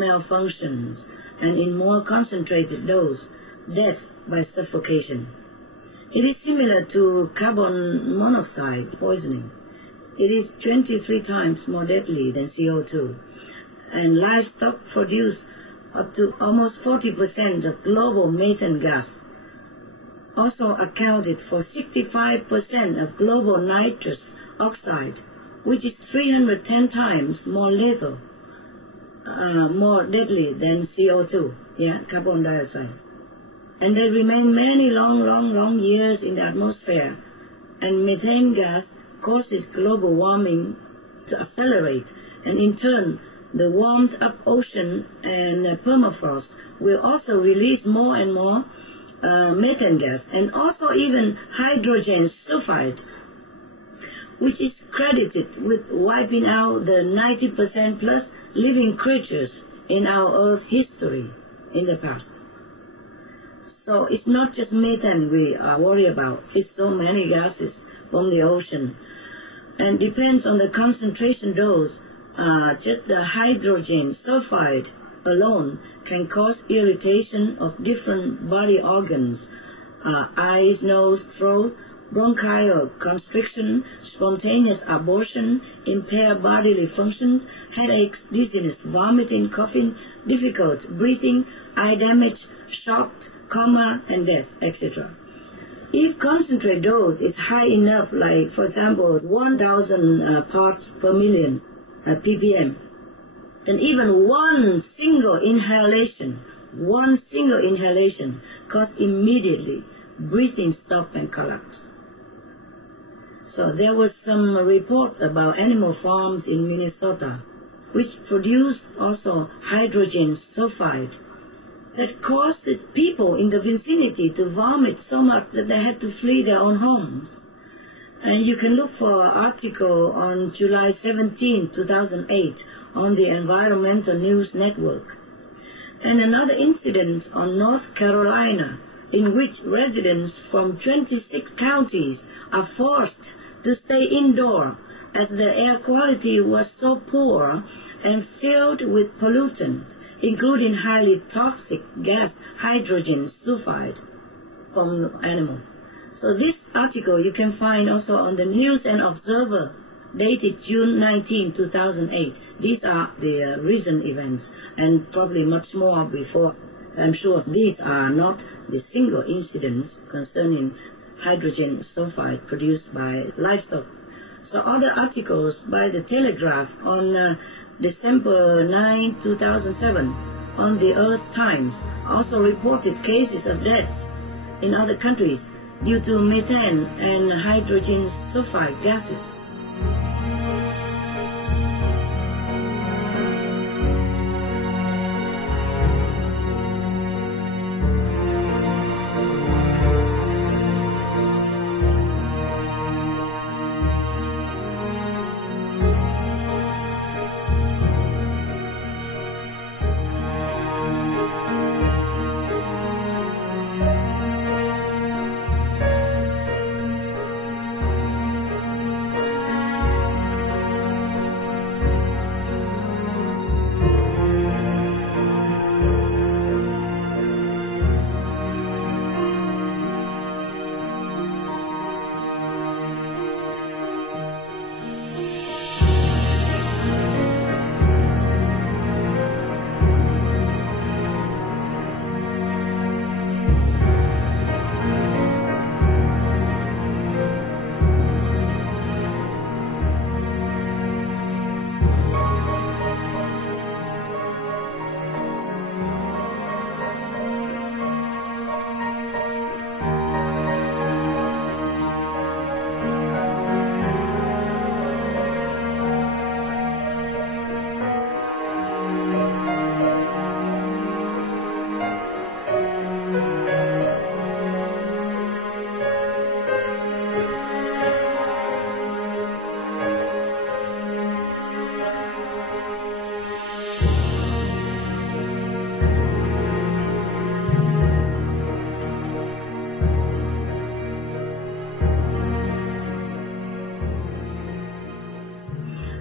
malfunctions, and in more concentrated dose, death by suffocation. It is similar to carbon monoxide poisoning. It is 23 times more deadly than CO2, and livestock produce up to almost 40% of global methane gas. Also accounted for 65% of global nitrous oxide, which is 310 times more lethal, more deadly than CO2, carbon dioxide. And they remain many long years in the atmosphere, and methane gas causes global warming to accelerate, and in turn, the warmed up ocean and permafrost will also release more and more methane gas, and also even hydrogen sulfide, which is credited with wiping out the 90% plus living creatures in our Earth history in the past. So it's not just methane we are worried about, it's so many gases from the ocean. And depends on the concentration dose, just the hydrogen sulfide alone can cause irritation of different body organs, eyes, nose, throat, bronchial constriction, spontaneous abortion, impaired bodily functions, headaches, dizziness, vomiting, coughing, difficult breathing, eye damage, shock, coma, and death, etc. If concentrate dose is high enough, like for example 1,000 parts per million ppm, then even one single inhalation causes immediately breathing stop and collapse. So there was some reports about animal farms in Minnesota which produce also hydrogen sulfide that causes people in the vicinity to vomit so much that they had to flee their own homes. And you can look for an article on July 17, 2008 on the Environmental News Network. And another incident on North Carolina in which residents from 26 counties are forced to stay indoor as the air quality was so poor and filled with pollutant, including highly toxic gas hydrogen sulfide from animals. So this article you can find also on the News and Observer, dated June 19, 2008. These are the recent events, and probably much more before. I'm sure these are not the single incidents concerning hydrogen sulfide produced by livestock. So other articles by the Telegraph on December 9, 2007 on the Earth Times also reported cases of deaths in other countries due to methane and hydrogen sulfide gases.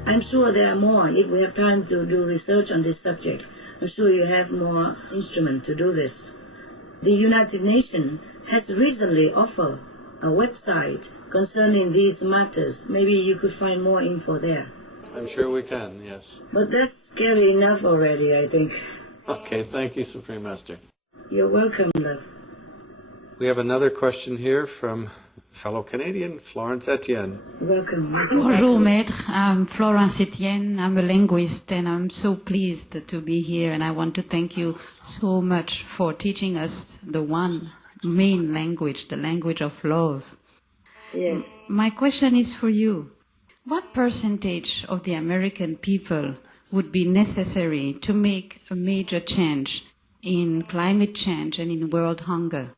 I'm sure there are more if we have time to do research on this subject. I'm sure you have more instruments to do this. The United Nations has recently offered a website concerning these matters. Maybe you could find more info there. I'm sure we can, yes. But that's scary enough already, I think. Okay, thank you, Supreme Master. You're welcome, love. We have another question here from fellow Canadian, Florence Etienne. Welcome. Bonjour, Maître. I'm Florence Etienne. I'm a linguist, and I'm so pleased to be here. And I want to thank you so much for teaching us the one main language, the language of love. Yes. My question is for you. What percentage of the American people would be necessary to make a major change in climate change and in world hunger?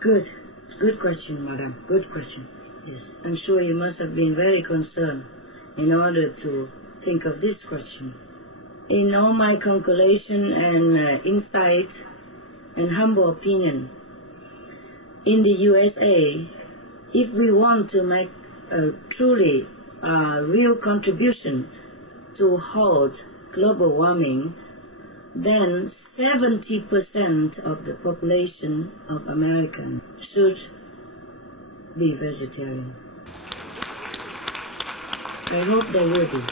Good. Good question, madam. Good question. Yes. I'm sure you must have been very concerned in order to think of this question. In all my calculation and insight and humble opinion, in the USA, if we want to make a truly real contribution to halt global warming, then 70% of the population of America should be vegetarian. I hope they will be.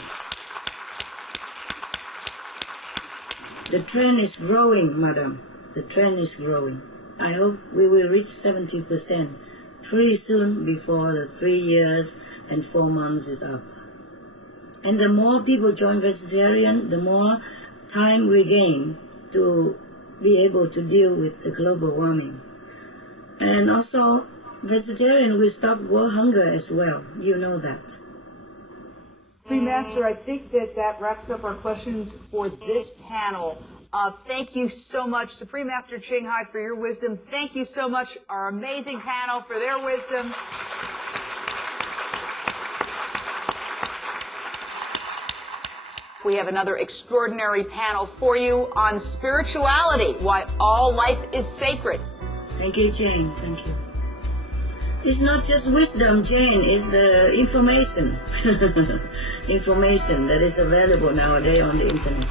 The trend is growing, madam. The trend is growing. I hope we will reach 70% pretty soon before the 3 years and 4 months is up. And the more people join vegetarian, the more time we gain to be able to deal with the global warming. And also, vegetarian will stop world hunger as well. You know that. Supreme Master, I think that wraps up our questions for this panel. Thank you so much, Supreme Master Ching Hai, for your wisdom. Thank you so much, our amazing panel, for their wisdom. We have another extraordinary panel for you on spirituality, why all life is sacred. Thank you, Jane. Thank you. It's not just wisdom, Jane. It's information. Information that is available nowadays on the internet.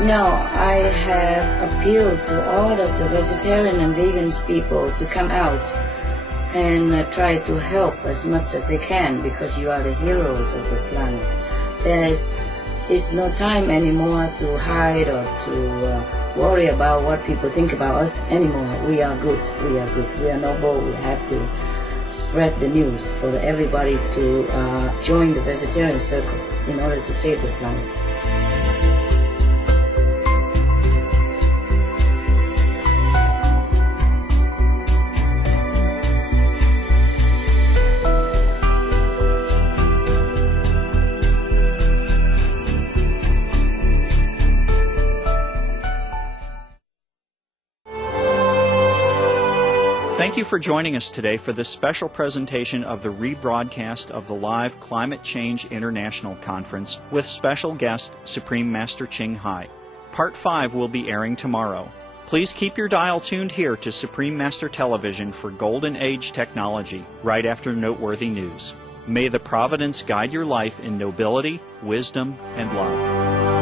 Now, I have appealed to all of the vegetarian and vegans people to come out and try to help as much as they can, because you are the heroes of the planet. There is no time anymore to hide or to worry about what people think about us anymore. We are good. We are good. We are noble. We have to spread the news for everybody to join the vegetarian circle in order to save the planet. Thank you for joining us today for this special presentation of the rebroadcast of the live Climate Change International Conference with special guest Supreme Master Ching Hai. Part 5 will be airing tomorrow. Please keep your dial tuned here to Supreme Master Television for Golden Age technology right after noteworthy news. May the providence guide your life in nobility, wisdom, and love.